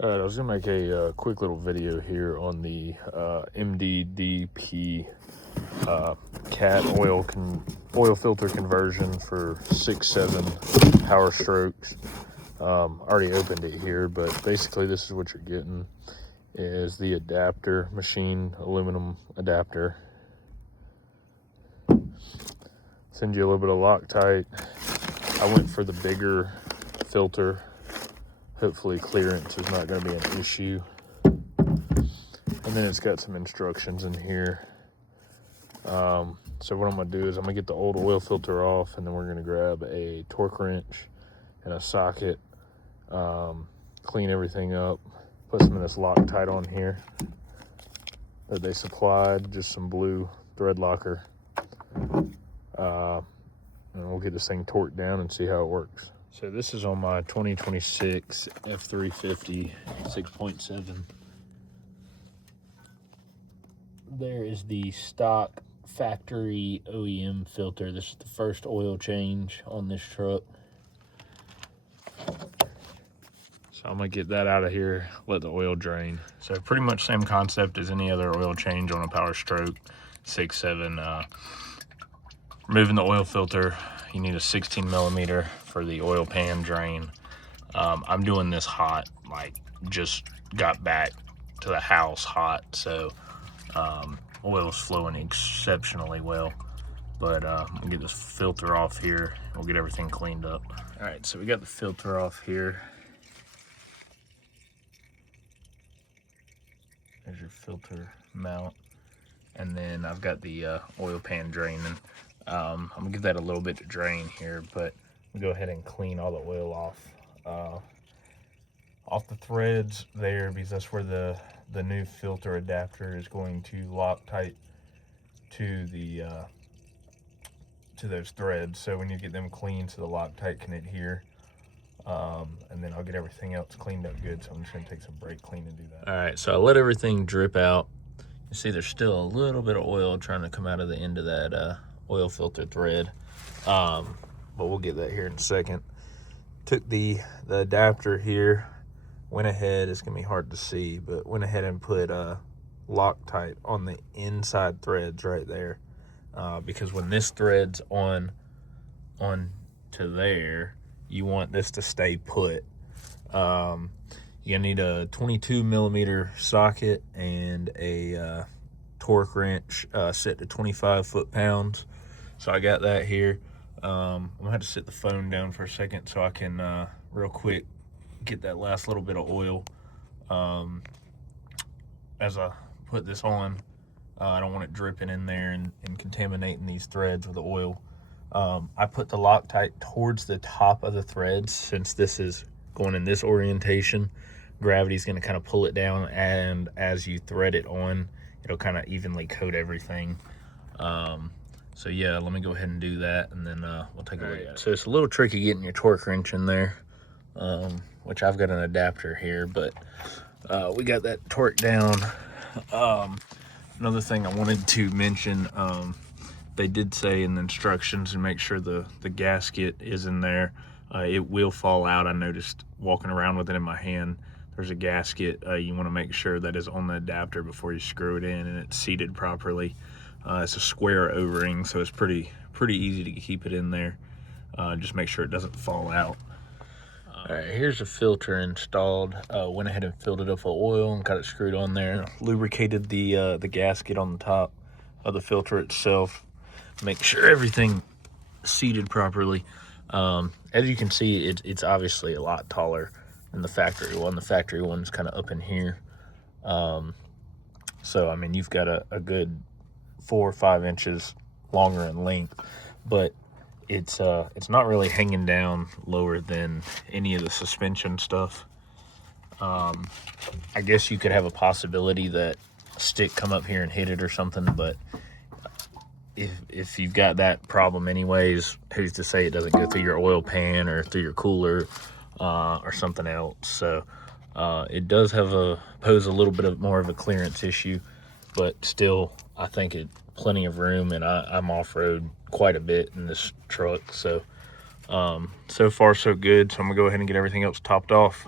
All right, I was gonna make a quick little video here on the MDDP cat oil filter conversion for 6.7 Powerstrokes. Already opened it here, but basically this is what you're getting: is the adapter, machine aluminum adapter. Send you a little bit of Loctite. I went for the bigger filter. Hopefully clearance is not going to be an issue. And then it's got some instructions in here. So what I'm going to do is I'm going to get the old oil filter off, and then we're going to grab a torque wrench and a socket, clean everything up, put some of this Loctite on here that they supplied, just some blue thread locker. And we'll get this thing torqued down and see how it works. So this is on my 2026 F350 6.7. There is the stock factory OEM filter. This is the first oil change on this truck. So I'm gonna get that out of here, let the oil drain. So pretty much same concept as any other oil change on a Powerstroke 6.7. Removing the oil filter, you need a 16 millimeter for the oil pan drain. I'm doing this hot, like just got back to the house hot, so oil is flowing exceptionally well. But we'll get this filter off here. We'll get everything cleaned up. All right, so we got the filter off here. There's your filter mount. And then I've got the oil pan draining. I'm gonna give that a little bit to drain here, but we'll go ahead and clean all the oil off the threads there, because that's where the new filter adapter is going to lock tight to the to those threads. So we need to get them clean so the Loctite can adhere. And then I'll get everything else cleaned up good. So I'm just gonna take some brake clean and do that. All right, so I let everything drip out. You see there's still a little bit of oil trying to come out of the end of that oil filter thread, but we'll get that here in a second. Took the adapter here, went ahead, it's gonna be hard to see, but went ahead and put Loctite on the inside threads right there, because when this thread's on to there, you want this to stay put. You need a 22 millimeter socket and a torque wrench set to 25 foot-pounds. So I got that here. I'm gonna have to sit the phone down for a second so I can real quick get that last little bit of oil. As I put this on, I don't want it dripping in there and contaminating these threads with the oil. I put the Loctite towards the top of the threads. Since this is going in this orientation, gravity's going to kind of pull it down, and as you thread it on, it'll kind of evenly coat everything. So yeah, let me go ahead and do that, and then we'll take a look at it. So it's a little tricky getting your torque wrench in there, which I've got an adapter here, but we got that torqued down. Another thing I wanted to mention, they did say in the instructions to make sure the gasket is in there. It will fall out. I noticed walking around with it in my hand, there's a gasket. You want to make sure that is on the adapter before you screw it in and it's seated properly. It's a square O-ring, so it's pretty easy to keep it in there. Just make sure it doesn't fall out. All right, here's the filter installed. Went ahead and filled it up with oil and got it screwed on there. Lubricated the gasket on the top of the filter itself. Make sure everything seated properly. As you can see, it's obviously a lot taller than the factory one. The factory one's kind of up in here. So I mean, you've got a good 4 or 5 inches longer in length, but it's not really hanging down lower than any of the suspension stuff. I guess you could have a possibility that a stick come up here and hit it or something, but if you've got that problem anyways, who's to say it doesn't go through your oil pan or through your cooler or something else. So it does pose a little bit more of a clearance issue, but still I think it plenty of room, and I'm off-road quite a bit in this truck. So so far so good. So I'm gonna go ahead and get everything else topped off.